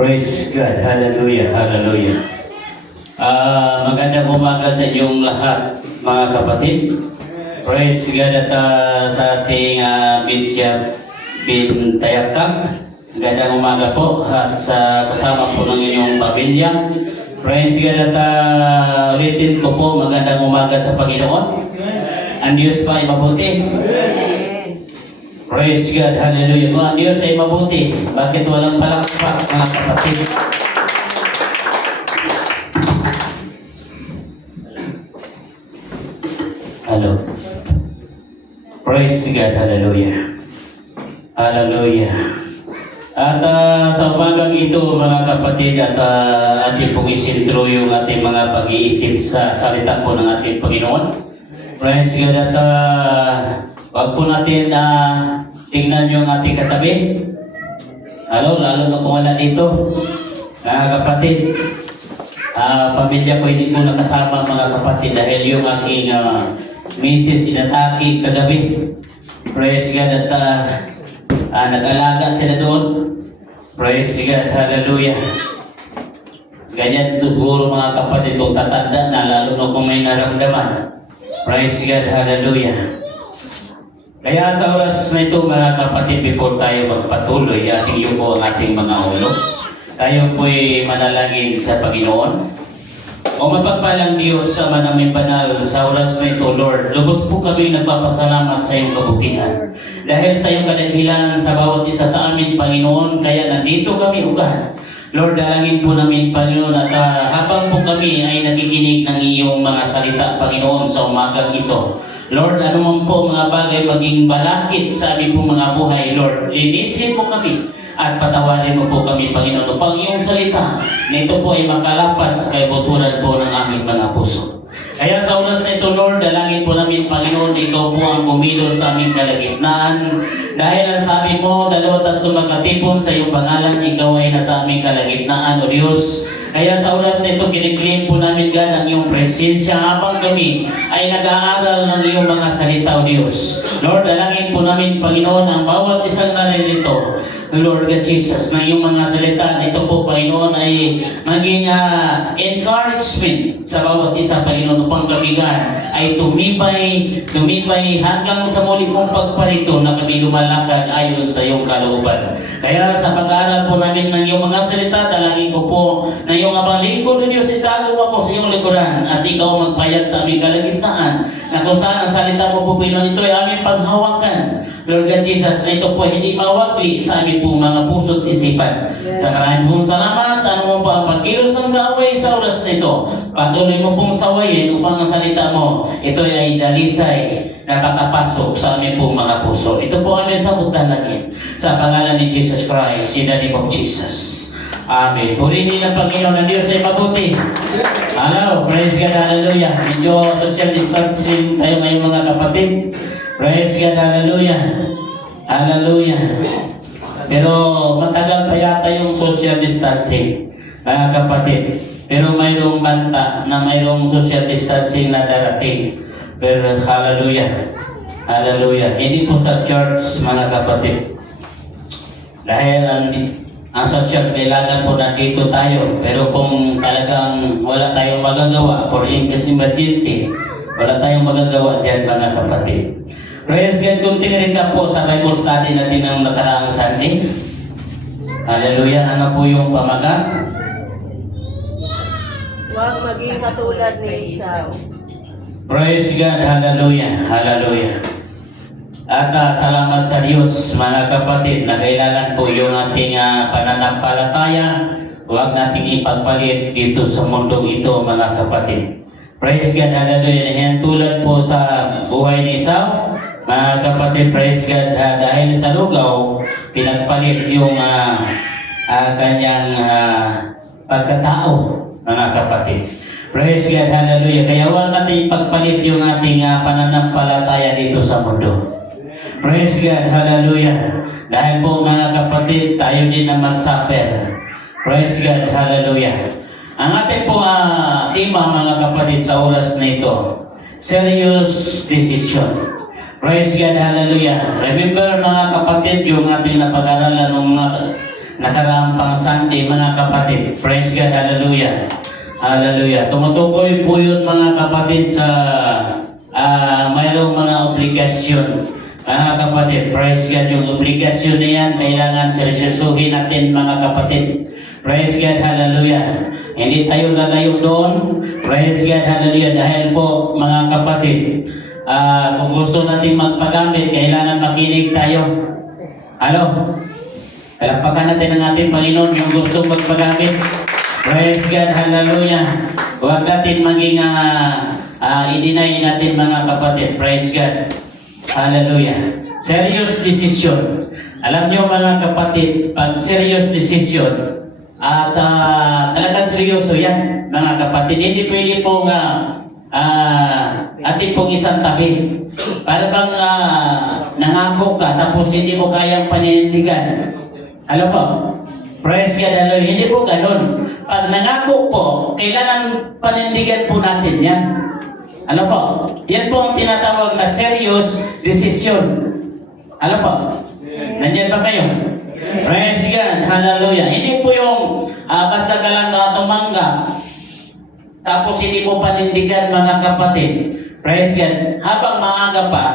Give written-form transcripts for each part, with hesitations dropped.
Praise God. Hallelujah. Hallelujah. Magandang umaga sa inyong lahat, mga kapatid. Praise God at sa ating Bishop Bin Tayaktak. Magandang umaga po at sa kasama po ng inyong pamilya. Praise God at ulitin ko po, magandang umaga sa Panginoon. Ang Diyos pa ay mabuti. Praise God, hallelujah. Kung ang Diyos ay mabuti, bakit walang palakpak, mga kapatid? Hello. Praise God, hallelujah. Hallelujah. At sa umagang ito, mga kapatid, at ating pong isintro yung ating mga pag-iisip sa salita po ng ating Panginoon. Praise God at wag po natin tingnan yung ating katabi. Lalo na kung wala dito. Kapatid, pamilya ko hindi ko nakasama, mga kapatid, dahil yung aking misis inatake kagabi. Praise God at nag-alaga sila doon. Praise God, hallelujah. Ganyan ito siguro, mga kapatid, kung tatanda na, lalo na kung may naramdaman. Praise God, hallelujah. Kaya sa oras na ito, mga kapatid, before tayo magpatuloy, ating yuko ang ating mga ulo. Tayo po'y manalangin sa Panginoon. O mapagpalang Diyos sa manaming banal, sa oras na ito, Lord, lubos po kami nagpapasalamat sa iyong kabutihan. Dahil sa iyong kadakilan sa bawat isa sa amin, Panginoon, kaya nandito kami ugat. Lord, dalangin po namin, Panginoon, at habang po kami ay nakikinig ng iyong mga salita, Panginoon, sa umagang ito. Lord, anuman po mga bagay maging balakid sa aming po mga buhay, Lord, linisin mo kami at patawarin mo po kami, Panginoon, upang iyong salita na ito po ay makalapat sa kaibuturan po ng aming mga puso. Kaya sa oras na ito, Lord, dalangin po namin, Panginoon, ikaw po ang kumilos sa aming kalagitnaan. Dahil ang sabi mo, 2-3 magkatipon sa iyong pangalan, ikaw ay nasa aming kalagitnaan, O Diyos. Kaya sa oras na ito, kiniklaim po namin, God, ang iyong presensya habang kami ay nag-aaral ng iyong mga salita, O Diyos. Lord, dalangin po namin, Panginoon, ang bawat isang naririto, Lord God Jesus, na iyong mga salita nito po, Panginoon, ay maging encouragement sa bawat isa, Panginoon, upang kami, God, ay tumibay hanggang sa muli mong pagparito na kami lumalakad ayon sa iyong kalooban. Kaya sa pag-aaral po namin ng iyong mga salita, dalangin ko po na iyong abang lingkod ng Diyos, itago mo po sa iyong likuran at ikaw magpayag sa aming kalagitnaan na kung saan ang salita mo po, Panginoon, ito ay aming paghawakan, Lord God Jesus, na ito po hindi mawagli sa aming po mga puso't isipan. Sa maraming pong salamat, ano mo pa ang pagkilos ng kaaway sa oras nito. Patuloy mo pong sawayin upang ang salita mo, ito ay dalisay na makapasok sa aming pong mga puso. Ito po aming sabot dalangin sa pangalan ni Jesus Christ, in the name of Jesus. Amen. Purihin ang Panginoon ng Diyos ay mabuti. Hello, praise God, hallelujah. Medyo social distancing tayo ngayon, mga kapatid. Praise God, hallelujah. Hallelujah. Pero matagal pa yata yung social distancing, mga kapatid. Pero mayroong banta na mayroong social distancing na darating. Pero hallelujah. Hallelujah. Hindi po sa church, mga kapatid. Dahil ang sa church, kailangan po nandito tayo. Pero kung talagang wala tayong magagawa, for emergency, wala tayong magagawa dyan, mga kapatid. Praise God, kunting recap po sa Bible study natin ng nakaraang Sunday. Hallelujah. Ano po yung pamagat? Huwag maging katulad ni Esau. Praise God, hallelujah, hallelujah. At salamat sa Diyos, mga kapatid, na kailangan po yung ating pananampalataya. Huwag nating ipagpalit dito sa mundong ito, mga kapatid. Praise God, hallelujah. Yan tulad po sa buhay ni Esau, mga kapatid, praise God, dahil sa lugaw, pinagpalit yung kanyang pagkatao, mga kapatid. Praise God, hallelujah. Kaya huwag natin ipagpalit yung ating pananampalataya dito sa mundo. Praise God, hallelujah. Dahil po, mga kapatid, tayo din na mag-suffer. Praise God, hallelujah. Ang ating po tema, mga kapatid, sa oras na ito, serious decision. Praise God, hallelujah. Remember, mga kapatid, yung ating napag-aralan ng nakaraang pang Sunday, mga kapatid. Praise God, hallelujah. Hallelujah. Tumutukoy po yun, mga kapatid, sa mayroong mga obligasyon. Mga kapatid, praise God, yung obligasyon na yan, kailangan seryosohin natin, mga kapatid. Praise God, hallelujah. Hindi tayo lalayo doon. Praise God, hallelujah. Dahil po, mga kapatid, kung gusto natin magpagamit, kailangan makinig tayo. Ano? Palakpakan natin ang ating Panginoon yung gusto magpagamit. Praise God, hallelujah. Huwag natin maging i-deny natin, mga kapatid. Praise God, hallelujah. Serious decision. Alam nyo, mga kapatid, pag serious decision, at talagang seryoso yan, mga kapatid. Hindi pwede pong atin pong isang tabi. Para bang nangako ka tapos hindi mo kayang paninindigan. Alam po? Praise God, hallelujah. Hindi po ganun. Pag nangako po, kailangan panindigan po natin yan. Ano po? Yan po ang tinatawag na serious decision. Ano po? Nandiyan ba kayo? Praise God, hallelujah. Hindi po yung basta ka lang tumanggap tapos hindi mo panindigan, mga kapatid. Praise God. Habang maaga pa,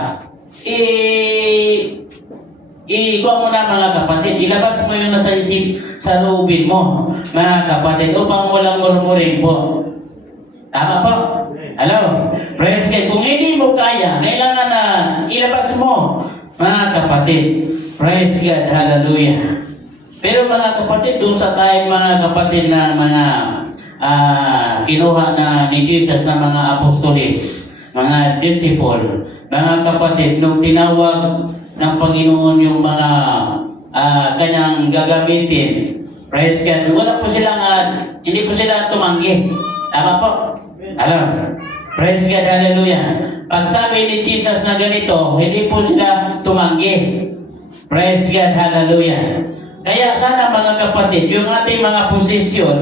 ikuha mo na, mga kapatid. Ilabas mo yung nasa isip sa loobin mo, mga kapatid, upang walang murmuring po. Tama po? Hello? Praise God. Kung hindi mo kaya, kailangan na ilabas mo, mga kapatid. Praise God, hallelujah. Pero, mga kapatid, doon sa tayong mga kapatid na mga kinuha na ni Jesus na mga apostolis, mga disciple, mga kapatid, nung tinawag ng Panginoon yung mga kanyang gagamitin, praise God, wala po silang, hindi po sila tumanggi. Tama po? Alam? Praise God, hallelujah. Pag sabi ni Jesus na ganito, hindi po sila tumanggi. Praise God, hallelujah. Kaya sana, mga kapatid, yung ating mga posisyon,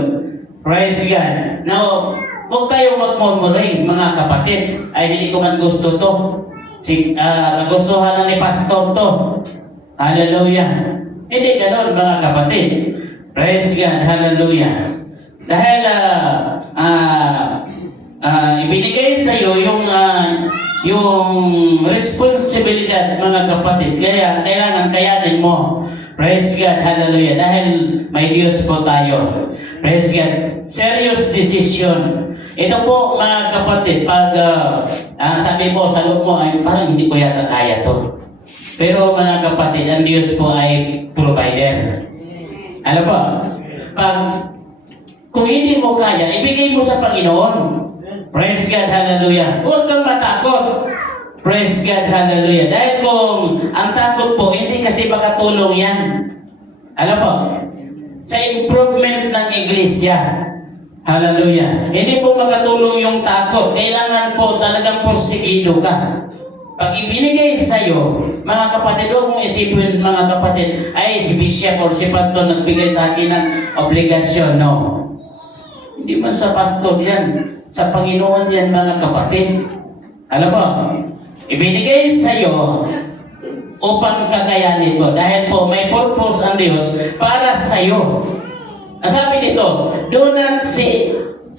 praise God, na huwag kayong magmurmuring, mga kapatid. Ay, hindi ko man gusto to. Nagustuhan na ni Pastor to. Hallelujah. Hindi ganun, mga kapatid. Praise God, hallelujah. Dahil ibinigay sa iyo yung responsibilidad, mga kapatid. Kaya kailangan kayanin mo. Praise God, hallelujah. Dahil may Diyos po tayo. Praise God. Serious decision. Ito po, mga kapatid, pag sabi mo sa loob mo, ay parang hindi ko yata kaya to. Pero, mga kapatid, ang Diyos po ay provider. Ano po? Kung hindi mo kaya, ibigay mo sa Panginoon. Praise God, hallelujah. Huwag kang matakot. Praise God, hallelujah. Dahil kung ang takot po, hindi kasi makatulong yan. Ano po? Sa improvement ng iglesia. Hallelujah. Hindi po makatulong yung takot. Kailangan po talagang porsigido ka. Pag ibinigay sa'yo, mga kapatid, huwag mong isipin, mga kapatid, ay si bishop or si pastor nagbigay sa akin ng obligasyon. No. Hindi man sa pastor yan. Sa Panginoon yan, mga kapatid. Alam mo? Ibinigay sa iyo upang kakayanin mo. Dahil po may purpose ang Diyos para sa iyo. Ang sabi dito, do not say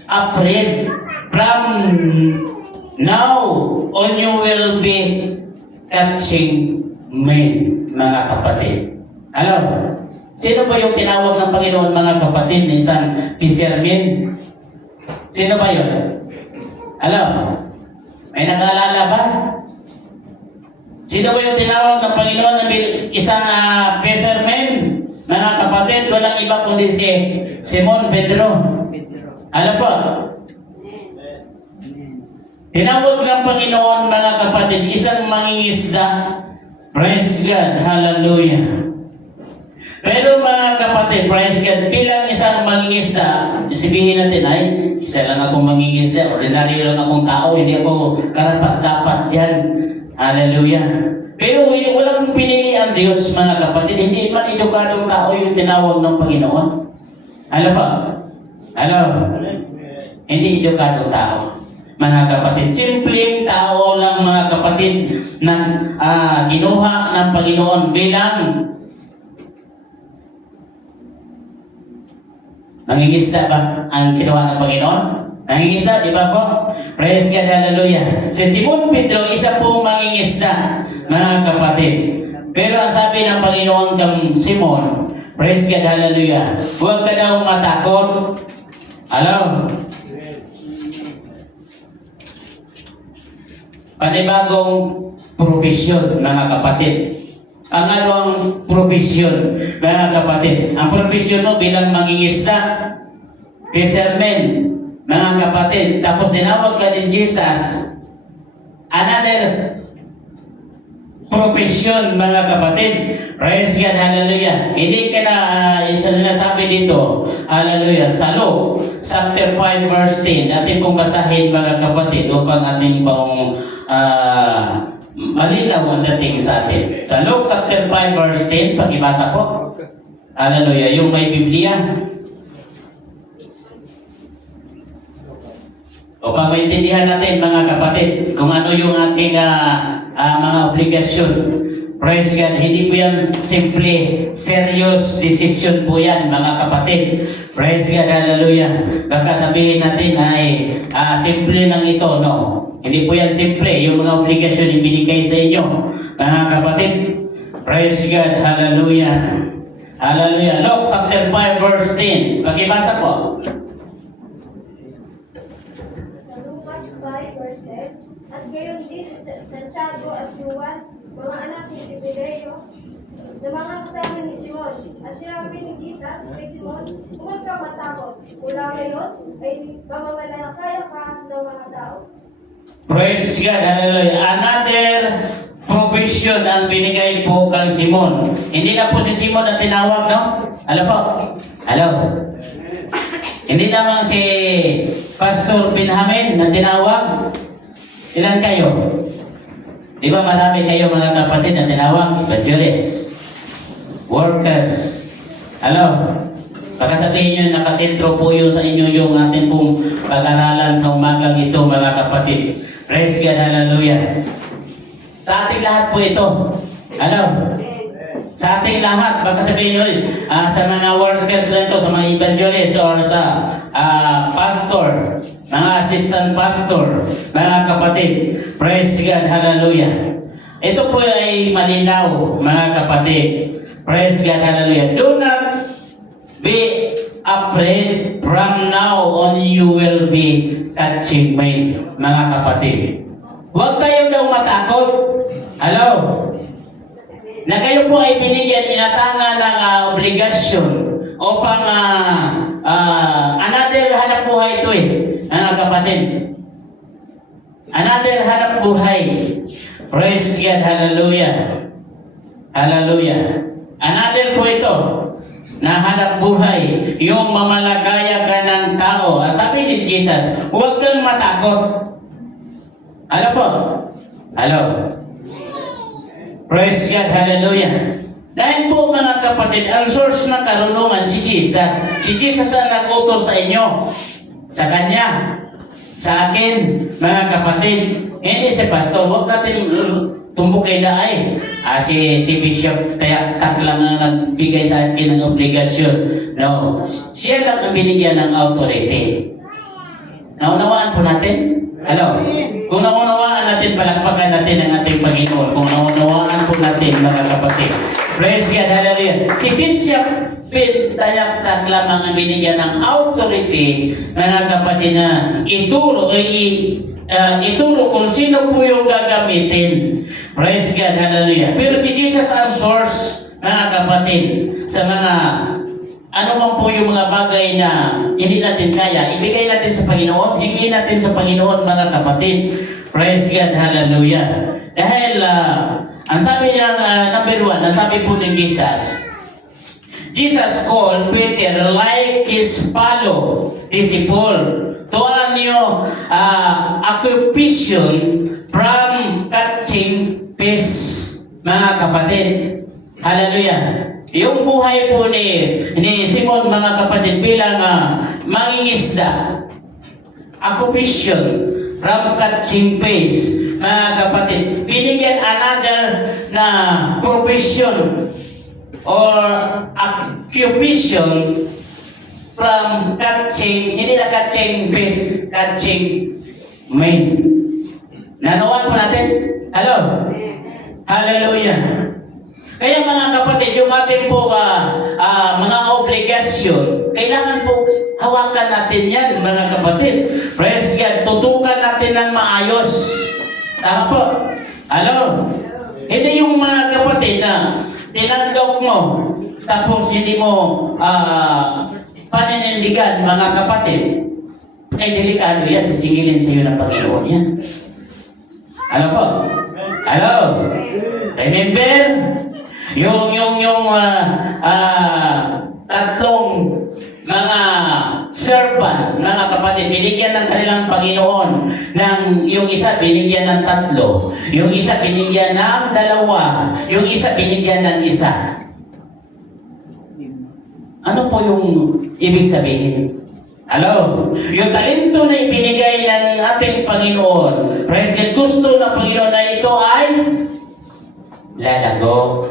afraid. From now on you will be catching men, mga kapatid. Alam? Sino ba yung tinawag ng Panginoon, mga kapatid, ng isang fisherman? Sino ba yun? Alam? May nag-aalala ba? Sino ba yung tinawag ng Panginoon ng isang fisherman? Mga kapatid, walang iba kundi si Simon Pedro. Alam po? Tinawag ng Panginoon, mga kapatid, isang mangingisda. Praise God, hallelujah. Pero, mga kapatid, praise God, bilang isang mangingisda, sabihin natin, ay, isa lang akong mangingisda, ordinary lang akong tao, hindi ako karapat-dapat yan. Hallelujah. Pero walang pinili ang Diyos, mga kapatid. Hindi man edukadong tao yung tinawag ng Panginoon. Ano ba? Ano? Hindi edukadong tao, mga kapatid. Simpleng tao lang, mga kapatid, na ginuha ng Panginoon bilang Nangingisda ba ang kinuha ng Panginoon? Nangingisda, di ba po? Praise God, hallelujah. Si Simon Pedro, isa pong mangingisda, mga kapatid. Pero ang sabi ng Panginoon kang Simon, praise God, hallelujah, huwag ka daw matakot. Alam, panibagong provision, mga kapatid. Ang anong provision, mga kapatid? Ang provision mo bilang mangingisda, fisherman, mga kapatid. Tapos tinawag ka ni Jesus, another provision, mga kapatid. Praise God, hallelujah. Hindi ka na, isa na sabi dito, hallelujah, sa Luke, chapter 5, verse 10. Atin pong basahin, mga kapatid, upang ating pong malinaw ang dating sa atin. Sa Luke chapter 5 verse 10, pakibasa po. Hallelujah. Yung may Biblia. Upang maintindihan natin, mga kapatid, kung ano yung ating mga obligasyon. Praise God. Hindi po yan simple, serious decision po yan, mga kapatid. Praise God. Hallelujah. Baka sabihin natin ay simple lang ito, no? Hindi po yan simple, yung mga obligasyon ibinigay sa inyo, mga kapatid. Praise God, hallelujah. Hallelujah. Luke chapter 5 verse 10. Pakibasa po. Sa Lucas 5 verse 10, at gayon din si Santiago at si Juan, mga anak ni Zebedeo, na mga kasama ni Simon. At sinabi ni Jesus kay Simon, huwag ka matakot. Mula ngayon ay mamamalakaya ka ng mga tao. Praise God, hallelujah. Another provision ang binigay po kang Simon. Hindi na po si Simon na tinawag, no? Alam po? Hello? Hindi lamang si Pastor Benjamin na tinawag. Ilan kayo? Di ba marami kayo, mga kapatid, na tinawag? Evangelists, workers. Hello? Baka sabihin nyo, nakasentro po yun sa inyo yung ating pong pag-aralan sa umagang ito, mga kapatid. Praise God, hallelujah. Sa ating lahat po ito. Ano? Sa ating lahat, baka sabihin nyo, sa mga workers na ito, sa mga evangelists, or sa pastor, mga assistant pastor, mga kapatid. Praise God, hallelujah. Ito po ay malinaw, mga kapatid. Praise God, hallelujah. Do not be afraid, from now on you will be catching me, mga kapatid. Huwag kayo daw matakot. Hello? Na kayo po ay binigyan, inatangan ng obligasyon upang another hanap buhay ito mga kapatid. Another hanap buhay. Praise God, hallelujah. Hallelujah. Another po ito, na hanap buhay, yung mamalagaya ka ng tao. At sabi ni Jesus, huwag kang matakot. Ano po? Hello? Praise God, hallelujah. Dahil po, mga kapatid, ang source ng karunungan si Jesus. Si Jesus ang nag-utos sa inyo, sa Kanya, sa akin, mga kapatid. Hindi si Pastor, huwag natin tumbukay na ay. Si Bishop tak lang ang nagbigay sa akin ng obligasyon. No, siya lang ang binigyan ng authority. Naunawaan po natin? Ano? Kung naunawaan natin, palakpakan natin ang ating Panginoon. Kung naunawaan po natin, mga kapatid. Praise God, hallelujah. Si Bishop Tayak lamang ang binigyan ng authority, mga kapatid, na ituro kung sino po yung gagamitin. Praise God, hallelujah. Pero si Jesus ang source, mga kapatid, sa mga ano man po yung mga bagay na hindi natin kaya, ibigay natin sa Panginoon, hingin natin sa Panginoon, mga kapatid. Praise God, hallelujah. Dahil ang sabi niya, number 1, ang sabi po ni Jesus called Peter like his fellow disciple to a new occupation from catching fish, mga kapatid. Hallelujah. Yung buhay po ni Simon, mga kapatid, bilang mangingisda, occupation from catching fish, mga kapatid, binigyan another na profession or occupation from catching, hindi na catching fish, catching men. Nanuwan po natin? Hello? Hallelujah. Kaya mga kapatid, yung ating po mga obligasyon, kailangan po hawakan natin yan, mga kapatid. Praise God, tutukan natin ng maayos. Tama po? Hello? Hindi yung mga kapatid na tinanggap mo, tapos hindi mo paninindigan, mga kapatid. Ay, delikado yan, sisingilin sa iyo ng Panginoon yan. Ano po? Hello? Remember? Yung tatlong mga servant, mga kapatid, binigyan ng kanilang Panginoon ng yung isa binigyan ng 3, yung isa binigyan ng 2, yung isa binigyan ng 1. Ano po yung ibig sabihin? Hello? Yung talento na ibinigay ng ating Panginoon, President, gusto ng Panginoon na ito ay lalago.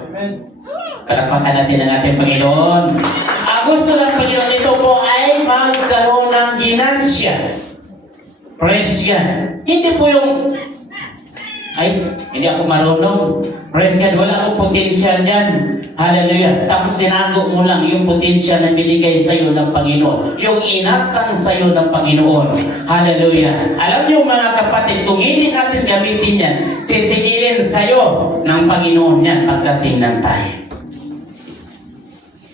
Palakpakan natin ang ating Panginoon. Ang gusto ng Panginoon ito po ay magkaroon ng ginansya. Praise God. Hindi po yung hindi ako marunong. Praise God, wala akong potential dyan. Hallelujah. Tapos tinago mo lang yung potential na binigay sa iyo ng Panginoon. Yung inatang sa iyo ng Panginoon. Hallelujah. Alam niyo mga kapatid, kung hindi natin gamitin yan, sisingilin sa iyo ng Panginoon yan pagdating ng time.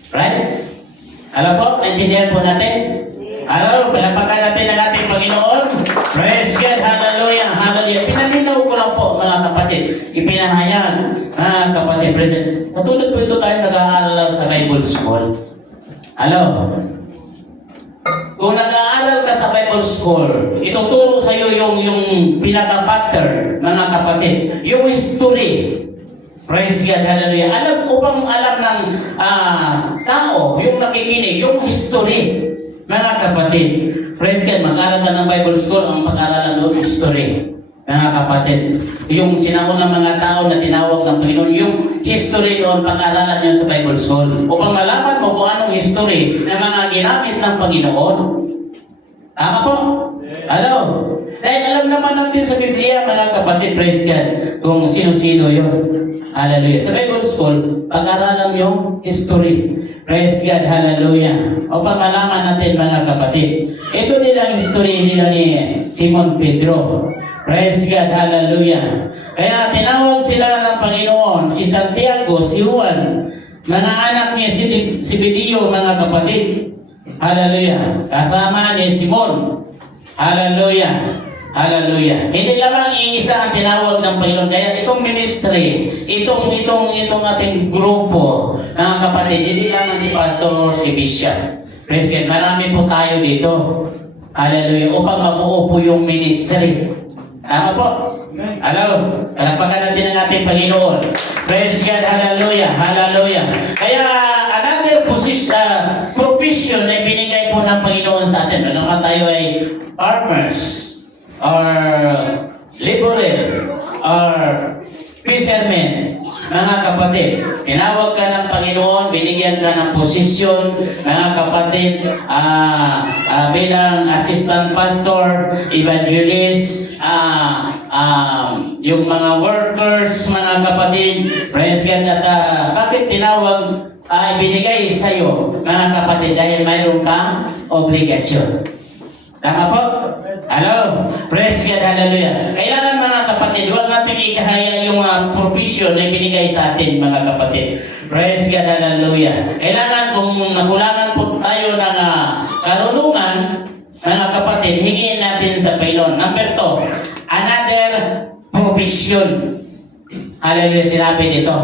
Right? Alam po, naintindihan po natin? Alam, palapakan natin ang ating Panginoon. Praise God, hallelujah, hallelujah. Pinalinaw ko lang po mga kapatid. Ipinahayag, kapatid, praise God. Katulad po ito tayo nag-aaral sa Bible School. Alam, kung nag-aaral ka sa Bible School, ituturo sa iyo yung pinaka-pattern, mga kapatid. Yung history. Praise God, hallelujah. Upang alam ng tao, yung nakikinig, yung history. Mga kapatid, praise God, mag-aaral ka ng Bible School, ang pag-aaralan doon, history. Mga kapatid, yung sinaunang mga tao na tinawag ng Panginoon, yung history noon, pag-aaralan nyo sa Bible School. Upang malaman mo kung anong history na mga ginamit ng Panginoon. Tama po? Hello? Dahil alam naman natin sa Biblia, mga kapatid, praise God, kung sino-sino yun. Hallelujah. Sa Bible School, pag-aralan yung history. Praise God, hallelujah. O pag-alaman natin mga kapatid. Ito nilang history nila ni Simon Pedro. Praise God, hallelujah. Kaya tinawag sila ng Panginoon, si Santiago, si Juan, mga anak niya si Zebedeo, mga kapatid. Hallelujah. Kasama ni Simon. Hallelujah. Hallelujah. Hindi lamang iisa ang tinawag ng Panginoon. Kaya itong ministry, itong ating grupo, mga kapatid, hindi lamang si pastor o si bishop. Praise God. Marami po tayo dito. Hallelujah. Upang mabuo po yung ministry. Tama po? Hello? Palakpakan natin ang ating Panginoon. Praise God. Hallelujah. Hallelujah. Kaya another provision na binigay po ng Panginoon sa atin. Ano tayo ay farmers, or laborer, or fishermen, mga kapatid. Tinawag ka ng Panginoon, binigyan ka ng posisyon, mga kapatid, bilang assistant pastor, evangelist, yung mga workers, mga kapatid, praise God, at bakit tinawag, binigay sa iyo, mga kapatid, dahil mayroon kang obligasyon. Tama po? Hello? Praise God, hallelujah. Kailangan mga kapatid, huwag natin ikahaya yung provision na binigay sa atin, mga kapatid. Praise God, hallelujah. Kailangan kung nakulangan po tayo ng karunungan, mga kapatid, hingin natin sa Panginoon. Number 2, another provision. Hallelujah, sinabi dito.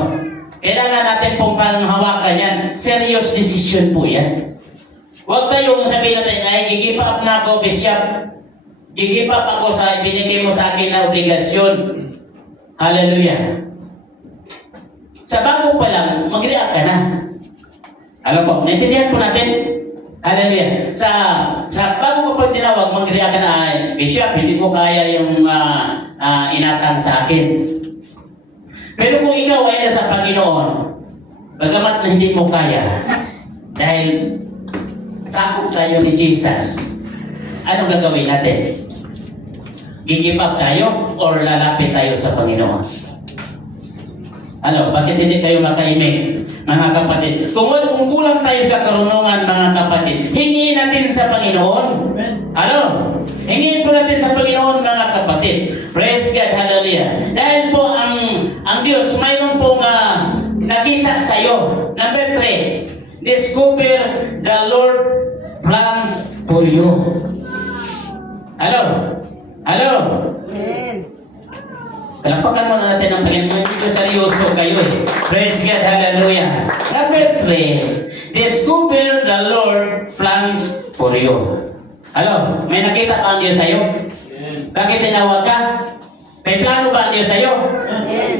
Kailangan natin pong panghawakan yan. Serious decision po yan. Huwag tayong sabihin natin, ay, gigip up na ako, Bishop. Gigip up ako sa ibinigay mo sa akin na obligasyon. Hallelujah. Sa bago pa lang, mag-react ka na. Alam po, naintindihan po natin? Hallelujah. Sa bago ka pag tinawag, mag-react ka na, Bishop, hindi ko kaya yung inatang sa akin. Pero kung ikaw ay nasa Panginoon, bagamat na hindi mo kaya, dahil sakop tayo ni Jesus, anong gagawin natin? Give up tayo or lalapit tayo sa Panginoon? Ano, bakit hindi kayo makaimik, mga kapatid? Kung kulang tayo sa karunungan, mga kapatid, hingin natin sa Panginoon. Ano? Hingin po natin sa Panginoon, mga kapatid. Praise God, hallelujah. Dahil po ang Diyos, mayroon pong nakita sa iyo. Number 3, discover the Lord plan for you. Ano? Ano? Amen. Palapakan muna natin ang Panginoon. Medyo seryoso kayo eh. Praise God, hallelujah. Number 3, discover the Lord plans for you. Ano? May nakita pa ang Diyos sa'yo? Bakit tinawag ka? May plano ba ang Diyos sa'yo?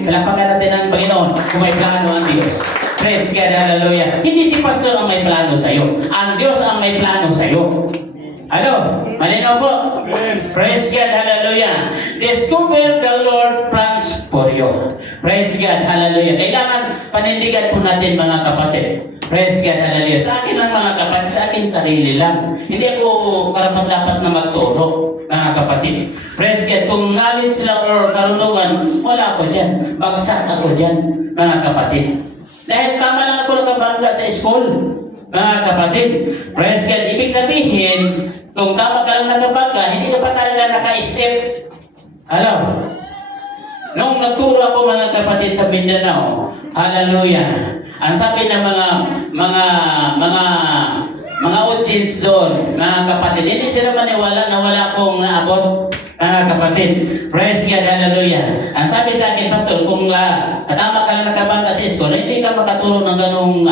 Palapakan natin ang Panginoon kung may plano ang Diyos. Praise God, hallelujah. Hindi si pastor ang may plano sa'yo. Ang Diyos ang may plano sa'yo. Ano? Malinaw po? Praise God, hallelujah. Discover the Lord plans for you. Praise God, hallelujah. Kailangan panindigan po natin, mga kapatid. Praise God, hallelujah. Sa akin lang, mga kapatid, sa akin sarili lang. Hindi ako karapat-dapat na magturo, mga kapatid. Praise God. Kung knowledge lang or karunungan, wala ako dyan. Bagsak ako dyan, mga kapatid. Dahil tama lang ako nakabangga sa school, mga kapatid. Praise God. Ibig sabihin, kung tama ka lang nakabangga, hindi ka pa talaga naka-step. Ano? Nung nagturo ako, mga kapatid, sa Mindanao, hallelujah. Ang sabi ng mga audience doon, mga kapatid, hindi sila maniwala na wala akong naabot, mga kapatid. Praise God, hallelujah. Ang sabi sa akin, pastor, kung tama ka lang nakabangga sa school, hindi ka makatulong ng ganung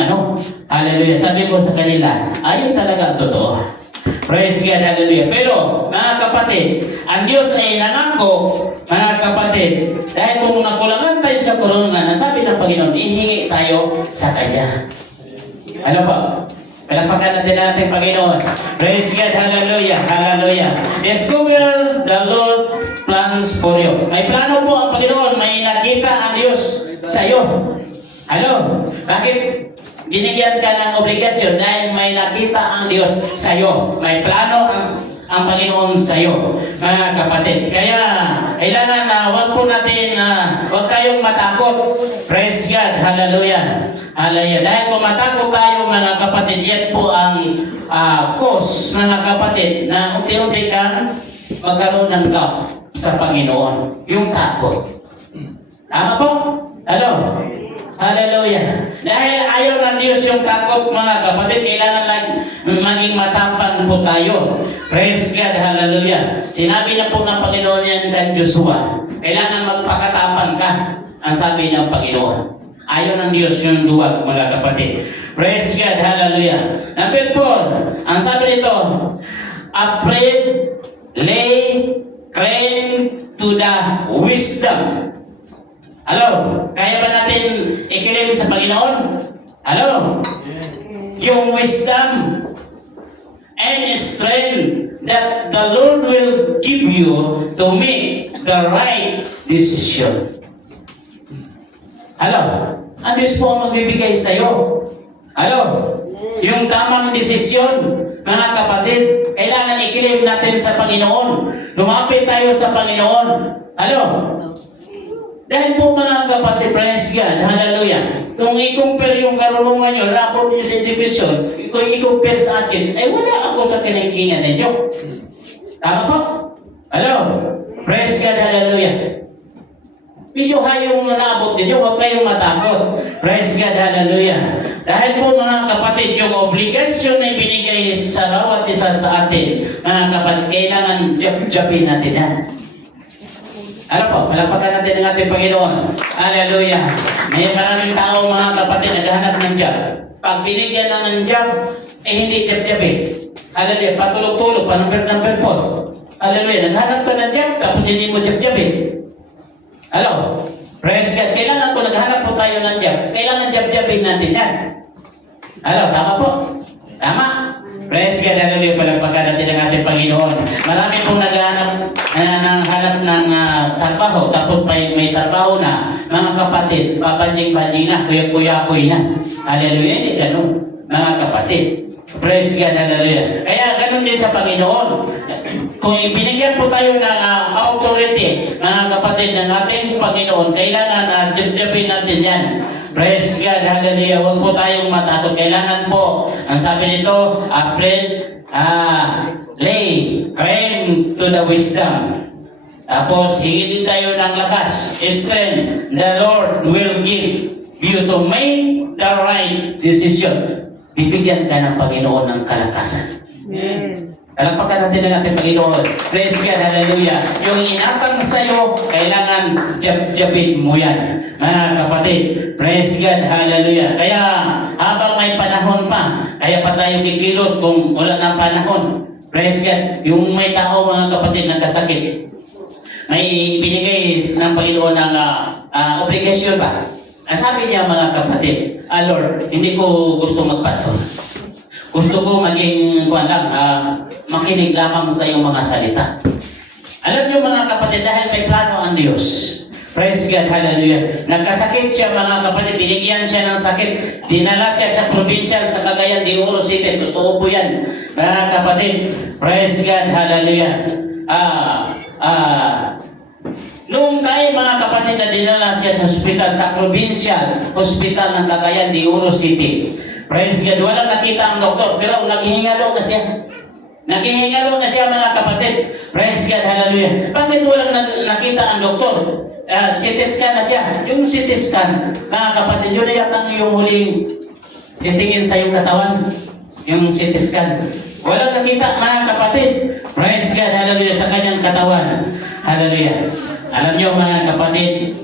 hallelujah. Sabi ko sa kanila, ayun talaga ang totoo. Praise God, hallelujah. Pero, mga kapatid, ang Diyos ay nangako, mga kapatid, dahil kung nakulangan tayo sa karunungan, ang sabi ng Panginoon, ihingi tayo sa Kanya. Ano po? Palapakan natin natin, Panginoon. Praise God, hallelujah, hallelujah. Discover the Lord plans for you. May plano po ang Panginoon, may nakita ang Diyos sa iyo. Ano? Bakit? Binigyan ka ng obligasyon dahil may nakita ang Diyos sa iyo. May plano ang Panginoon sa iyo, mga kapatid. Kaya, kailangan na huwag po natin, huwag tayong matakot. Praise God, hallelujah. Hallelujah. Dahil kung matakot tayo, mga kapatid, yan po ang cause, mga kapatid, na unti-unti kang magkaroon ng gap sa Panginoon. Yung takot. Tama po? Ano? Hallelujah. Dahil ayaw ng Diyos yung takot, mga kapatid, kailangan lang maging matapang po tayo. Praise God, hallelujah. Sinabi na po ng Panginoon yan kay Joshua, kailangan magpakatapang ka, ang sabi ng Panginoon. Ayaw ng Diyos yung duwag, mga kapatid. Praise God, hallelujah. Number 4, ang sabi nito, afraid, lay claim to the wisdom. Hello? Kaya ba natin ikilim sa Panginoon? Hello? Yung wisdom and strength that the Lord will give you to make the right decision. Hello? Ang Diyos po ang magbibigay sa iyo. Hello? Yung tamang desisyon, mga kapatid, kailangan ikilim natin sa Panginoon. Lumapit tayo sa Panginoon. Hello? Dahil po, mga kapatid, praise God, hallelujah. Kung i-compare yung karunungan nyo, raport nyo sa division, kung i-compare sa akin, ay wala ako sa kinangkingan ninyo. Tama po? Hello? Praise God, hallelujah. Medyo hayong nalabot ninyo, huwag kayong matakot. Praise God, hallelujah. Dahil po, mga kapatid, yung obligasyon na binigay sa bawat isa sa atin, mga kapatid, kailangan jab-jabin natin yan. Ano po, palakpakan natin ang ating Panginoon. Hallelujah. May maraming tao, mga kapatid, naghahanap ng job. Pag binigyan na ng job, hindi jab-jabin. Hallelujah. Patulog-tulog, pa-number 4. Hallelujah. Naghanap ka ng job, tapos hindi mo jab-jabin. Hello? Praise God. Kailangan po, naghanap po tayo ng job. Kailangan jab-jabin natin yan. Hello? Tama po? Tama? Praise God, hallelujah, palagpagan natin ang ating Panginoon. Marami pong naghahanap ng trabaho, tapos may trabaho na, mga kapatid, papanjing-panjing na, kuya-kuya-kuy na. Hallelujah, hindi ganun, mga kapatid. Praise God, hallelujah. Kaya ganun din sa Panginoon. Kung ibinigyan po tayo ng authority, mga kapatid, ng ating Panginoon, kailangan na judgepin natin yan. Praise God, hallelujah. Huwag po tayong matakot. Kailangan po, ang sabi nito, lay claim to the wisdom. Tapos, hingi din tayo ng lakas, strength. The Lord will give you to make the right decision. Bibigyan ka ng Panginoon ng kalakasan. Amen. Palakpakan natin ang ating Panginoon. Praise God, hallelujah. Yung inatang sa'yo, kailangan jab-jabin mo yan. Mga kapatid, praise God, hallelujah. Kaya habang may panahon pa, kaya pa tayo kikilos kung wala ng panahon. Praise God. Yung may tao, mga kapatid, nagkasakit, may binigay ng Panginoon ng obligasyon ba? Ang sabi niya, mga kapatid, Lord, hindi ko gusto magpastor. Gusto ko maging, makinig lamang sa iyong mga salita. Alam niyo, mga kapatid, dahil may plano ang Diyos. Praise God, hallelujah. Nagkasakit siya, mga kapatid, binigyan siya ng sakit. Dinala siya sa provincial, sa Cagayan de Oro City. Totoo po yan, mga kapatid. Praise God, hallelujah. Noong tayo, mga kapatid, na dinala siya sa hospital, sa provincial hospital ng Cagayan de Oro City. Praise God, walang nakita ang doktor, pero naghihingalo na siya. Naghihingalo na siya, mga kapatid. Praise God, hallelujah. Bakit walang nakita ang doktor? CT scan na siya. Yung CT scan, mga kapatid, yun na yatang yung huling titingin sa iyong katawan. Yung CT scan. Walang nakita, mga kapatid. Praise God, hallelujah, sa kanyang katawan. Hallelujah. Alam niyo, mga kapatid,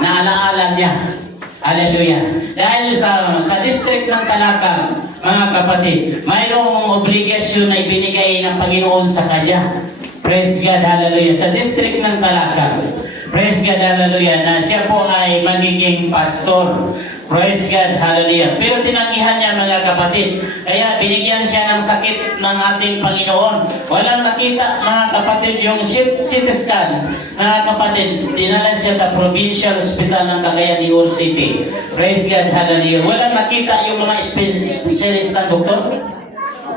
naalaala niya. Hallelujah. Dahil sa district ng Talakang, mga kapatid, mayroong obligasyon na ibinigay ng Panginoon sa kanya. Praise God, hallelujah. Sa district ng Talakang, praise God, hallelujah, na siya po ay magiging pastor. Praise God, hallelujah. Pero tinanggihan niya, mga kapatid. Kaya binigyan siya ng sakit ng ating Panginoon. Walang nakita, mga kapatid, yung CT scan. Mga kapatid, dinala siya sa provincial hospital ng Cagayan de Oro City. Praise God, hallelujah. Walang nakita yung mga specialist na doktor.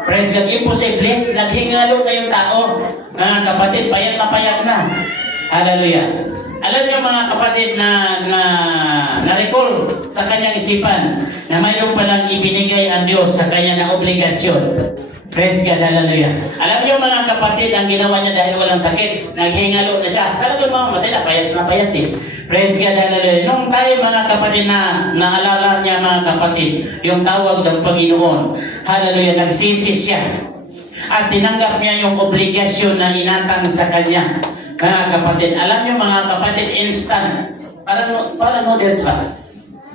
Praise God, imposible. Naghingalo na yung tao. Mga kapatid, payat na. Hallelujah. Alam niyo, mga kapatid, na-recall sa kanyang isipan na mayroon palang ibinigay ang Diyos sa kanya na obligasyon. Praise God, hallelujah. Alam niyo, mga kapatid, ang ginawa niya dahil walang sakit, naghingalo na siya. Talagang mamamatay, napayat eh. Praise God, hallelujah. Nung tayo, mga kapatid, na naalala niya, mga kapatid, yung tawag ng Panginoon, hallelujah, nagsisi siya. At tinanggap niya yung obligasyon na inatang sa kanya. Mga kapatid, alam niyo, mga kapatid, instant. Parang noodles ba?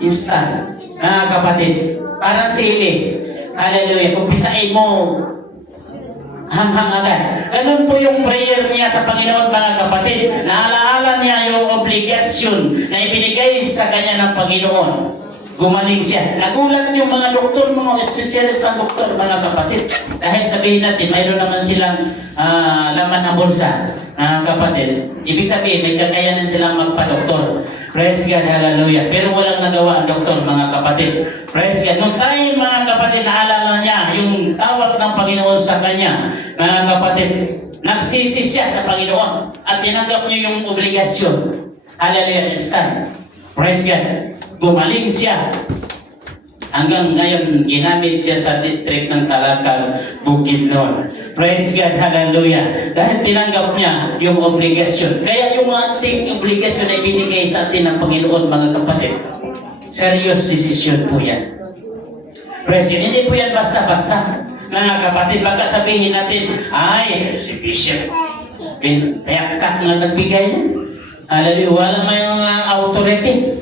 Instant. Mga kapatid, parang sili. Hallelujah. Kung pisain mo, hanghang agad. Ganun po yung prayer niya sa Panginoon, mga kapatid. Naalaala niya yung obligasyon na ibinigay sa kanya ng Panginoon. Gumaling siya. Nagulat yung mga doktor, mga specialist ng doktor, mga kapatid. Dahil sabihin natin, mayroon naman silang laman na bulsa, mga kapatid. Ibig sabihin, may kakayanan silang magpa-doktor. Praise God, hallelujah. Pero walang nagawa ang doktor, mga kapatid. Praise God. Nung tayo, mga kapatid, naalala niya yung tawag ng Panginoon sa kanya, mga kapatid, nagsisi siya sa Panginoon at tinanggap niya yung obligasyon. Hallelujah. Stand. Praise God. Gumaling siya. Hanggang ngayon, ginamit siya sa district ng Talakang, Bukidnon. Praise God, hallelujah. Dahil tinanggap niya yung obligasyon. Kaya yung ating obligasyon na ibinigay sa atin ng Panginoon, mga kapatid, serious decision po yan. Praise God. Hindi po yan basta-basta. Mga kapatid, baka sabihin natin, ay, si Bishop, pinayakak na nagbigay niya. Hallelujah. Wala mayroong authority.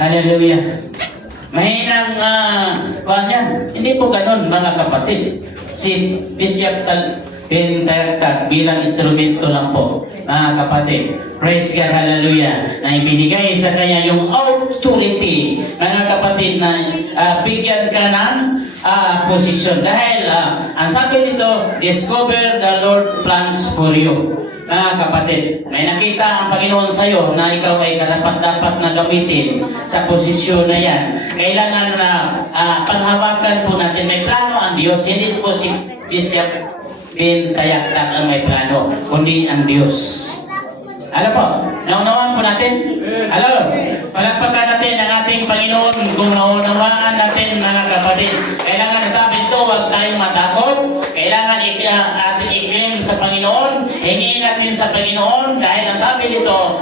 Hallelujah. Mahinang yan. Hindi po ganun, mga kapatid. Si Bishop Tayaktak bilang instrumento lang po, mga kapatid. Praise God, hallelujah. Na ibinigay sa kanya yung authority, mga kapatid, na bigyan ka ng posisyon. Dahil ang sabi nito, discover the Lord plans for you. mga kapatid, may nakita ang Panginoon sa iyo na ikaw ay karapat-dapat na gamitin sa posisyon na yan. Kailangan na panghawakan po natin. May plano ang Diyos. Hindi po si Bishop Ben Tayaktak ang may plano, kundi ang Diyos. Ano po? Naunawaan po natin? Ano? Palagpakan natin ang ating Panginoon kung naunawaan natin mga kapatid. Kailangan sabi ito, huwag tayong matakot. Kailangan ating i-claim sa Panginoon. Hingin natin sa Panginoon dahil ang sabi dito,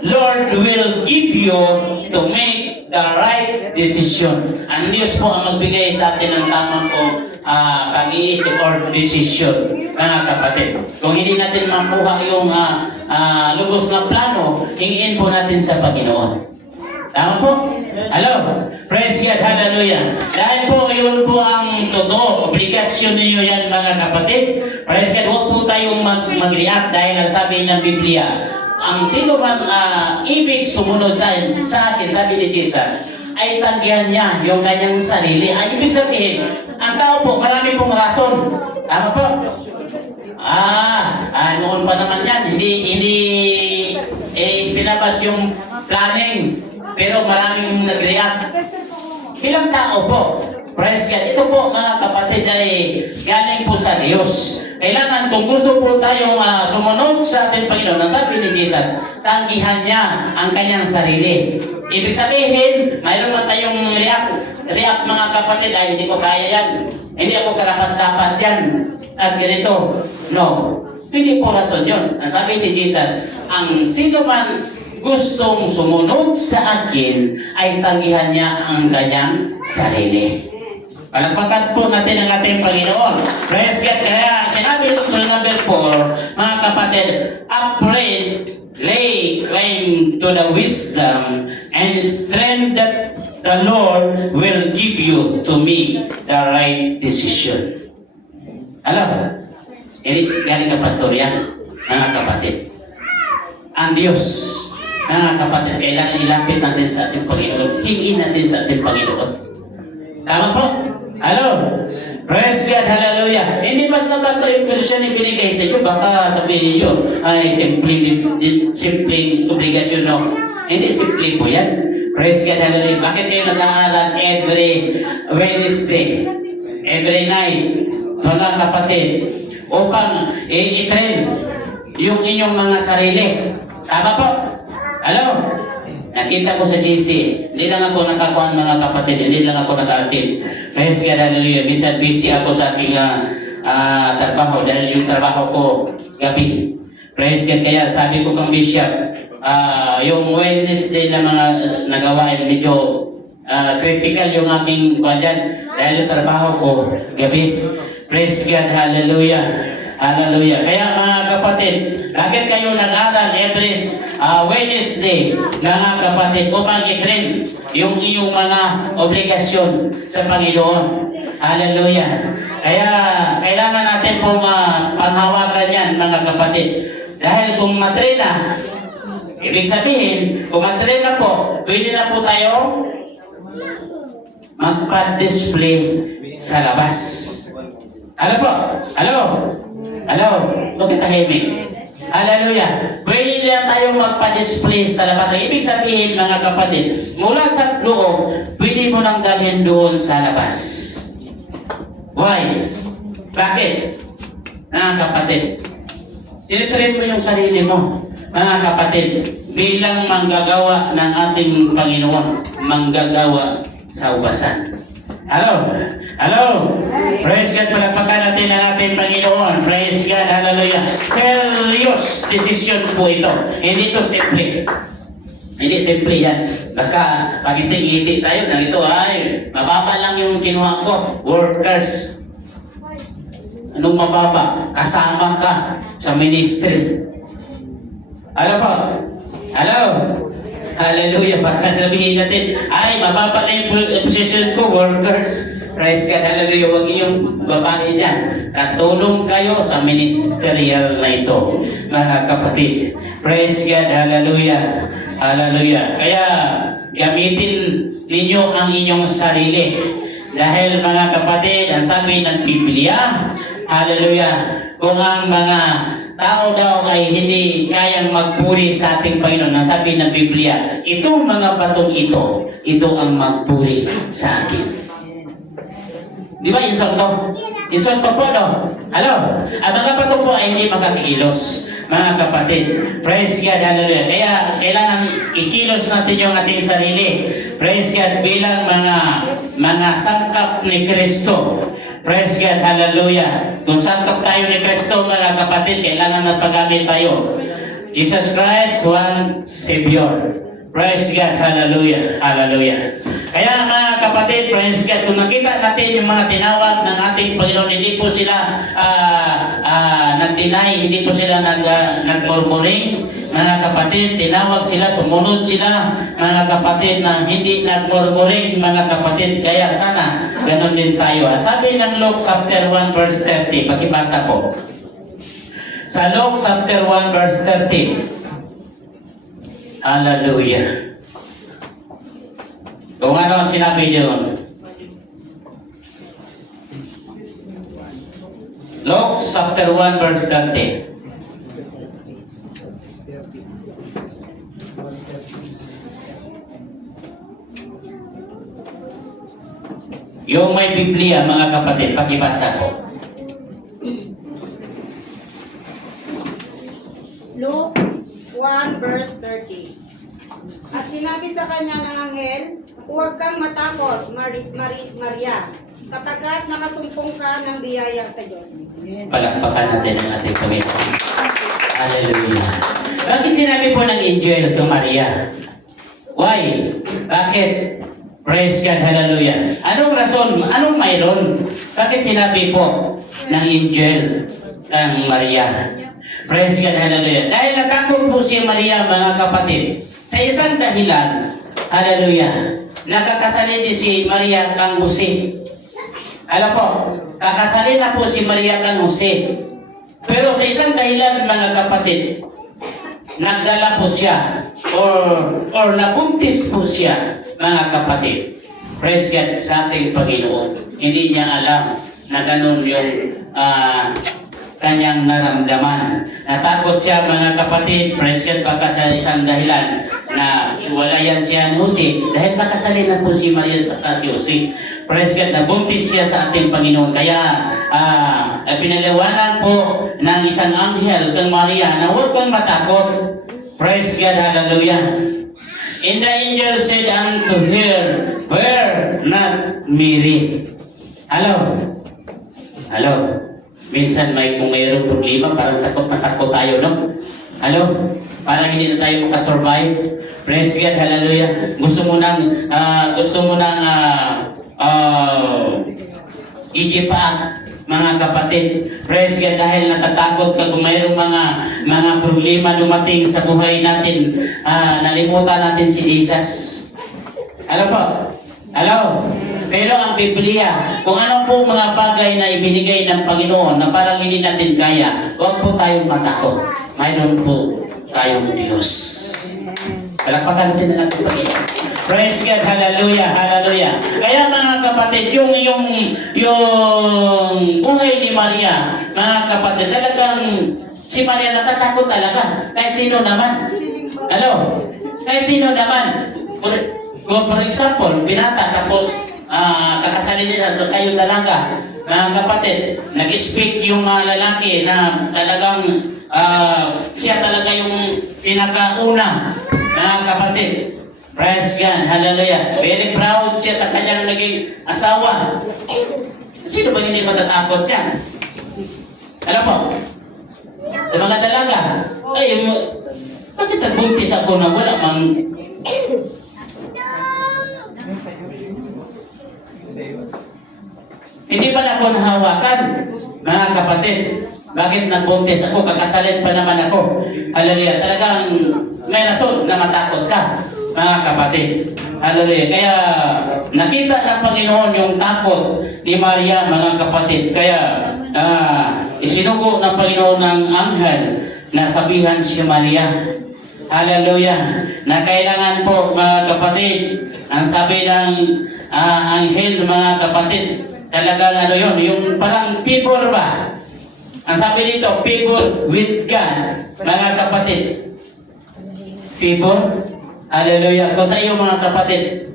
Lord will give you to make the right decision. Ang Diyos po ang magbigay sa atin ng tamang po pag-iisip or decision, mga kapatid. Kung hindi natin makuha yung lubos na plano, hingin po natin sa Panginoon. Tama po? Hello? Praise God, hallelujah. Dahil po, yun po ang totoo. Obligasyon ninyo yan, mga kapatid. Praise God, huwag po tayong mag-react dahil ang sabi ng Biblia, ang sino man ibig sumunod sa akin, sabi ni Jesus, ay tanggihan niya yung kanyang sarili. Ay ibig sabihin, ang tao po, marami pong rason. Tama po? Noon pa naman yan, hindi pinabas yung planning, pero maraming nag-react. Bilang tao po, praise God. Ito po mga kapatid ay galing po sa Diyos. Kailangan kung gusto po tayong sumunod sa ating Panginoon, ang sabi ni Jesus, tanggihan niya ang kanyang sarili. Ibig sabihin, mayroon man tayong react mga kapatid, ay hindi ko kaya yan. Hindi ako karapat-dapat yan. At ganito. No. Hindi po rason yun. Ang sabi ni Jesus, ang sino man gustong sumunod sa akin, ay tanggihan niya ang kanyang sarili. Palagpakan po natin ang ating Panginoon. Praise God. Kaya sinabi ito sa number 4, mga kapatid, upright, lay claim to the wisdom and strength that the Lord will give you to make the right decision. Alam, hindi galing ka pastor yan, mga kapatid. Ang Diyos, mga kapatid, kailangan ilapit natin sa ating Panginoon. Hingin natin sa ating Panginoon. Tama po? Hello? Praise God, hallelujah. Hindi basta-basta yung posisyon na binigay sa iyo, baka sabihin nyo, ay simpleng obligasyon, no? Hindi simple po yan. Praise God, hallelujah. Bakit kayo nag-aaral every Wednesday, every night, mga kapatid, upang i-train yung inyong mga sarili? Tama po? Hello? Nakita ko sa GC, hindi lang ako nakakuha mga kapatid, hindi lang ako naka-attend. Praise God, hallelujah. Minsan busy ako sa aking trabaho dahil yung trabaho ko gabi. Praise God, kaya sabi ko kang Bishop, yung Wednesday na mga nagawain, medyo critical yung aking kwadyan dahil yung trabaho ko gabi. Praise God, hallelujah. Hallelujah. Kaya mga kapatid, bakit kayo nag-aral every Wednesday, mga kapatid, upang i-train yung iyong mga obligasyon sa Panginoon. Hallelujah. Kaya kailangan natin pong panghawakan yan, mga kapatid. Dahil kung matrain na, ibig sabihin, kung matrain na po, pwede na po tayo magpa-display sa labas. Ano po? Hello? Hello? Bakit tahimik? Hallelujah. Pwede na tayong magpa-display sa labas. Ang ibig sabihin, mga kapatid, mula sa loob, pwede mo nang dalhin doon sa labas. Why? Bakit? Mga kapatid, tinitrain mo yung sarili mo. Mga kapatid, bilang manggagawa ng ating Panginoon, manggagawa sa ubasan. Hello? Hello? Praise God, palagpakan natin ang ating Panginoon. Praise God, hallelujah. Serious decision po ito. Hindi ito simple. Hindi simple yan. Baka pag-ngiti tayo na ito ay mababa lang yung kinuha ko. Workers. Anong mababa? Kasama ka sa ministry. Ano po? Hello? Hallelujah. Baka sabihin natin, ay, mababa na yung position ko, workers. Praise God, hallelujah. Huwag niyong babae niyan. Katulong kayo sa ministerial na ito, mga kapatid. Praise God, hallelujah. Hallelujah. Kaya, gamitin ninyo ang inyong sarili. Dahil, mga kapatid, ang sabi ng Biblia, hallelujah, kung ang mga tao daw ay hindi kayang magpuri sa ating Panginoon. Ang sabi ng Biblia, itong mga batong ito ang magpuri sa akin. Di ba insulto? Insulto po, no? Hello? Ang mga bato po ay hindi makakilos, mga kapatid. Praise God, hallelujah. Kaya kailangan ikilos natin yung ating sarili. Praise God, bilang mga sangkap ni Kristo. Praise God, hallelujah. Kung sangkap tayo ni Kristo, mga kapatid, kailangan magpagamit tayo. Jesus Christ, one Savior. Praise God, hallelujah, hallelujah. Kaya mga kapatid, praise God, kung nakita natin yung mga tinawag ng ating Panginoon, hindi po sila nag-deny, hindi po sila nag-murmuring. Mga kapatid, tinawag sila, sumunod sila, mga kapatid, na hindi nag-murmuring, mga kapatid. Kaya sana, ganun din tayo. Sabi ng Luke chapter 1 verse 30, pakibasa po. Sa Luke chapter 1 verse 30, hallelujah. Kung ano ang sinabi doon. Luke chapter 1 verse 30. Yung may Biblia, mga kapatid, pakibasa ko. Luke 1 verse 30. At sinabi sa kanya ng anghel, huwag kang matakot, Maria, sapagkat nakasumpong ka ng biyaya sa Diyos. Palakpakan natin ang ating Panginoon. Hallelujah. Bakit sinabi po ng angel kay Maria? Why? Bakit? Praise God, hallelujah. Anong rason? Anong mayroon? Bakit sinabi po ng angel kang Maria? Praise God, hallelujah. Dahil natakot po si Maria, mga kapatid, sa isang dahilan, hallelujah, nakakasalin din si Maria kang Jose. Alam po, kakasalin na po si Maria kang Jose. Pero sa isang dahilan, mga kapatid, nagdala po siya or nabuntis po siya, mga kapatid. Praise God sa ating Panginoon. Hindi niya alam na ganun yung kanyang naramdaman. Natakot siya, mga kapatid. Praise God, baka sa isang dahilan na iwalayan siya ni Jose dahil pakasalin na po si Maria sa si Jose. Praise God, nabuntis siya sa ating Panginoon. Kaya pinaliwanag po ng isang anghel kang Maria na huwag kang matakot. Praise God, hallelujah. And the angel said unto her, "Fear not, Mary." Hello? Hello? Minsan kung mayroong problema, parang takot na takot tayo, no? Hello? Parang hindi na tayo makasurvive. Praise God, hallelujah. Gusto mo nang igipaat, mga kapatid. Praise God, dahil natatakot ka kung mayroong mga problema dumating sa buhay natin. Nalimutan natin si Jesus. Hello po? Hello? Pero ang Biblia, kung ano po mga bagay na ibinigay ng Panginoon na parang hindi natin kaya, huwag po tayong matakot. Mayroon po tayong Diyos. Palakpakan natin ang ating Panginoon. Praise God, hallelujah, hallelujah. Kaya mga kapatid, yung buhay ni Maria, mga kapatid, talagang si Maria natatakot talaga. Kahit sino naman. Hello? Kahit sino naman. For example, binata, tapos kakasalin niya sa kayong dalaga. Mga kapatid, nag-speak yung lalaki na talagang siya talaga yung pinakauna. Mga kapatid, praise God, hallelujah. Very proud siya sa kanyang naging asawa. Sino ba hindi matatakot yan? Alam po? Sa mga dalaga. Ay, bakit nagbuntis ako na wala mang... Hindi ba na ako nahawakan, mga kapatid? Bakit nagbuntis ako? Kakasalin pa naman ako. Hallelujah. Talagang may rason na matakot ka, mga kapatid. Hallelujah. Kaya nakita ng Panginoon yung takot ni Maria, mga kapatid. Kaya isinugo ng Panginoon ng anghel na sabihan si Maria. Hallelujah. Na kailangan po, mga kapatid, ang sabi ng anghel, mga kapatid, talagang ano yun, yung parang people ba? Ang sabi dito, favor with God, mga kapatid. Favor? Hallelujah. Kung sa iyo mga kapatid,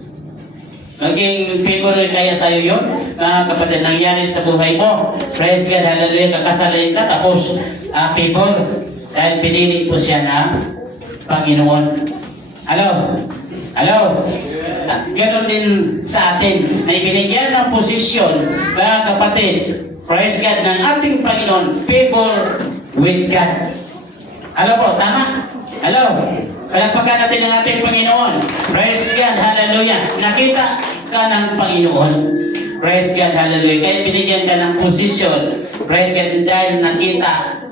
maging favor kaya sa iyo yun, mga kapatid, nangyari sa buhay mo. Praise God, hallelujah. Kakasalin ka, tapos favor. Dahil pinili po siya na Panginoon. Hello? Hello? Ganon din sa atin, na ibinigyan ng posisyon, mga kapatid, praise God, ng ating Panginoon, favor with God. Hello po, tama? Hello? Palagpagan natin ang ating Panginoon. Praise God, hallelujah. Nakita ka ng Panginoon. Praise God, hallelujah. Kaya binigyan ka ng posisyon. Praise God, dahil nakita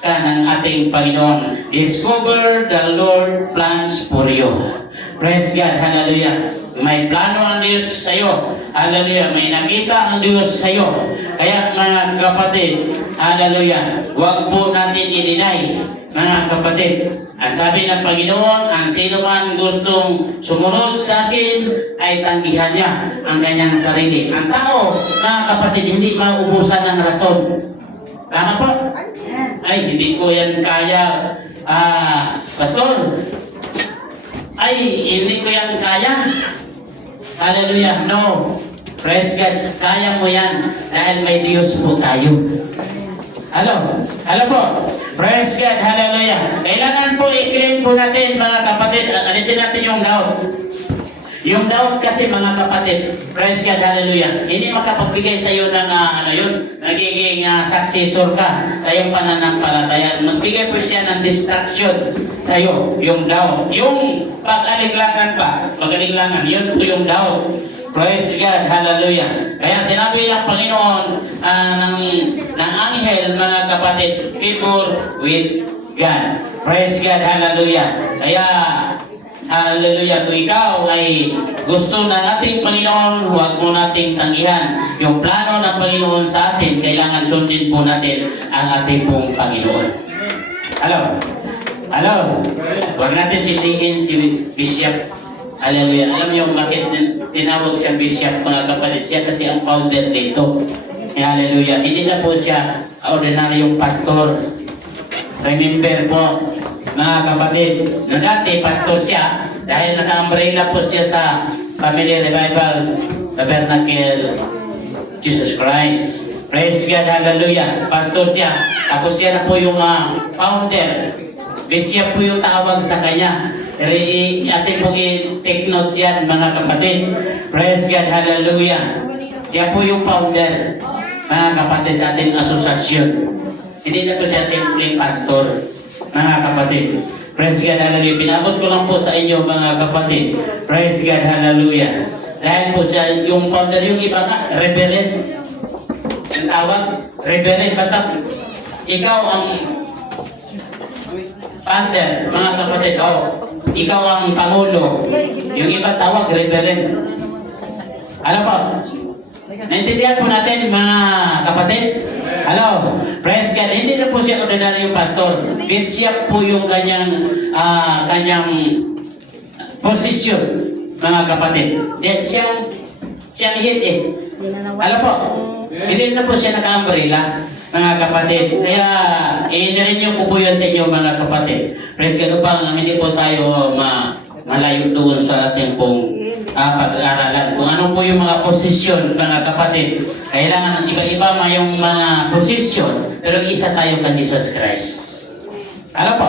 ka ng ating Panginoon. Discover the Lord plans for you. Praise God, hallelujah. May plano ang Diyos sa iyo. Hallelujah. May nakita ang Diyos sa iyo. Kaya mga kapatid, hallelujah, huwag po natin i-deny, mga kapatid. Ang sabi ng Panginoon, ang sino man gustong sumunod sa akin ay tanggihan niya ang kanyang sarili. Ang tao, mga kapatid, hindi maubusan ng rason. Tama po? Ay, hindi ko yan kaya. Pastor, ay, hindi ko yan kaya. Hallelujah. No. Praise God. Kaya mo yan dahil may Diyos po tayo. Hello? Hello po? Praise God. Hallelujah. Kailangan po i-clean po natin, mga kapatid. Alisin natin yung doubt. Yung doubt kasi, mga kapatid, praise God, hallelujah, hindi makapagbigay sa iyo ng nagiging successor ka sa iyong pananampalataya. Magbigay po siya ng distraction sa iyo, yung doubt. Yung pag-aliglangan pa, pag-aliglangan, yun po yung doubt. Praise God, hallelujah. Kaya sinabi ng Panginoon ng anghel, mga kapatid, favor with God. Praise God, hallelujah. Kaya, hallelujah, kung ikaw ay gusto ng ating Panginoon, huwag mo nating tanggihan. Yung plano ng Panginoon sa atin, kailangan sundin po natin ang ating pong Panginoon. Hello? Hello? Huwag natin sisihin si Bishop. Hallelujah. Alam niyo bakit tinawag siya Bishop, mga kapatid? Siya kasi ang founder dito. Hallelujah. Hindi na po siya ordinaryong pastor. Remember po, mga kapatid, na dati pastor siya dahil naka-umbrella po siya sa Family Revival Tabernacle Jesus Christ. Praise God, hallelujah. Pastor siya. Tapos siya na po yung founder. Bishop po yung tawag sa kanya. Ating pong i-take note yan, mga kapatid. Praise God, hallelujah. Siya po yung founder, mga kapatid, sa ating asosasyon. Hindi na po siya simple pastor, mga kapatid. Praise God, hallelujah. Pinabot ko lang po sa inyo, mga kapatid. Praise God, hallelujah. Dahil po siya, yung founder, yung iba nga, reverend. Ang tawag, reverend. Basta, ikaw ang founder, mga kapatid. Ikaw ang pangulo. Yung iba tawag, reverend. Ano po? Naintindihan po natin, mga kapatid? Hello? Praise God. Hindi na po siya ordinary yung pastor. Bishop po yung kanyang posisyon, mga kapatid. Siyang head eh. Alam po? Hindi na po siya naka-umbrella, mga kapatid. Kaya, i-renew ko po yun sa inyo, mga kapatid. Praise God, upang hindi po tayo malayo doon sa ating pong pag-aaralan. Kung ano po yung mga posisyon, mga kapatid. Kailangan iba-iba yung mga posisyon, pero isa tayo kay Jesus Christ. Alam po?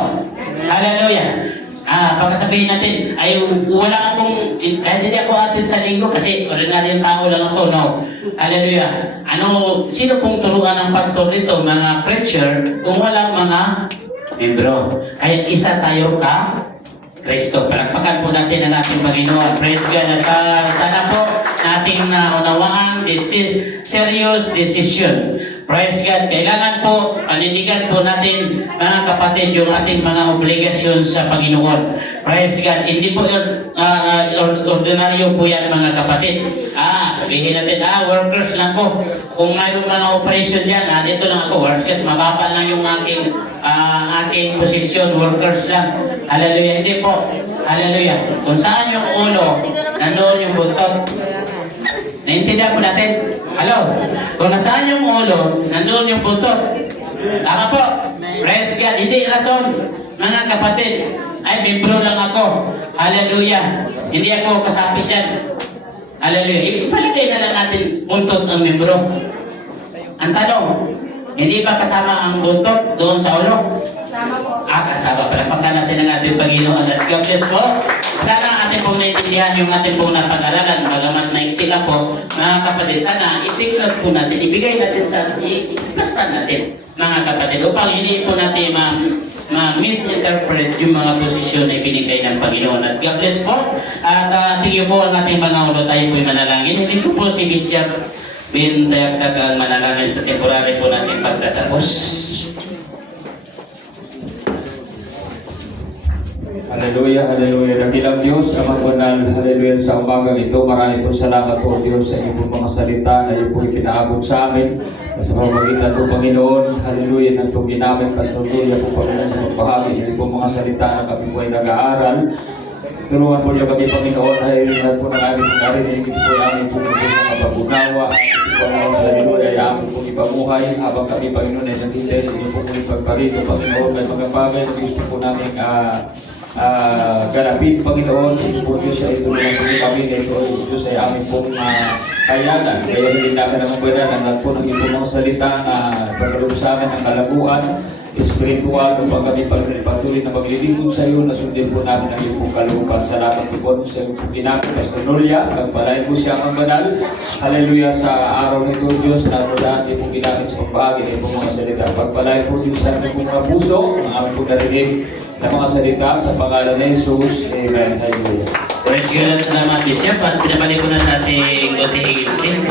Hallelujah. Pagkasabihin natin, ay wala akong, kahit hindi ako atin sa linggo kasi ordinaryong tao lang ako, no? Hallelujah. Sino pong turuan ng pastor dito, mga preacher, kung walang mga membro? Ay isa tayo ka Kristo. Palakpakan po natin ang ating Panginoon. Praise God. At sana po nating naunawaan this serious decision. Praise God. Kailangan po, panindigan po natin, mga kapatid, yung ating mga obligasyon sa Panginoon. Praise God. Hindi po ordinaryo po yan, mga kapatid. Sabihin natin, workers lang ko. Kung mayroong mga operation yan, dito lang ako, workers, mababa lang yung aking posisyon, workers lang. Hallelujah. Hindi po. Hallelujah. Kung saan yung ulo, nandoon yung buntot. Naintindihan po natin? Hello? Kung nasaan yung ulo, nandoon yung buntot. Tama po. Praise God. Hindi rason, mga kapatid. Ay, membro lang ako. Hallelujah. Hindi ako kasapit yan. Hallelujah. Ipalagay na lang natin buntot ang membro. Ang tanong, hindi ba kasama ang buntot doon sa ulo? Tama po. Kasama. Palakpakan natin ang ating Panginoon at God bless po. Sana ating pong naintindihan yung ating pong napag-aralan. Bagamat maiksi lang po, mga kapatid, sana i-take note po natin, ibigay natin sa, i-plastan natin, mga kapatid, upang hindi po natin ma-misinterpret yung mga posisyon na ibinigay ng Panginoon. At God bless po. At tingin po ang ating mga ulo, tayo po'y manalangin. Hindi po si Bishop Bin Tayagtag ang manalangin sa temporary po natin pagtatapos. Haleluya, haleluya. Dakilang Diyos, Amang Banal, haleluya sa umagang ito. Marami po salamat po Diyos sa inyong mga salita na iyo po ipinaabot sa amin. Sa pamamagitan po Panginoon, haleluya, na itong ginamit kasunduya po Panginoon sa magbahagi. Hindi po mga salita na kami po ay nag-aaral. Tulungan po niyo kami Panginoon, haleluya po ng aming narinig po namin po mga pag-unawa. Panginoon, haleluya, ay aming po ipamuhay habang kami Panginoon ay naghintay sa inyo po ipagparito Panginoon. May mga bagay na gusto po namin ganapin, Panginoon. Ito po Diyos ay tulungan po kami na ito ay Diyos ay aming pong kayanan. Kaya hindi namin naman pwede na lahat po ng itong mga salita na pagkaloob sa amin ng kalaguan, espiritual, upang kami patuloy na maglilingkod sa iyo, na sundin po namin ang iyong pong kalooban. Salamat po sa iyong pong ginamit, Pastor Nolia. Pagpalain po siya ang banal. Hallelujah sa araw nito, Diyos, na daan din pong ginamit sa pagbahagi ng iyong mga salita. Pagpalain po Diyos sa aming mga puso, ang aming pong narinig na mga salita sa pangalan ni Jesus. Amen. Hallelujah. Praise God at salamat Bishop. At pinabalik ko na sa ating Gote Higilsin.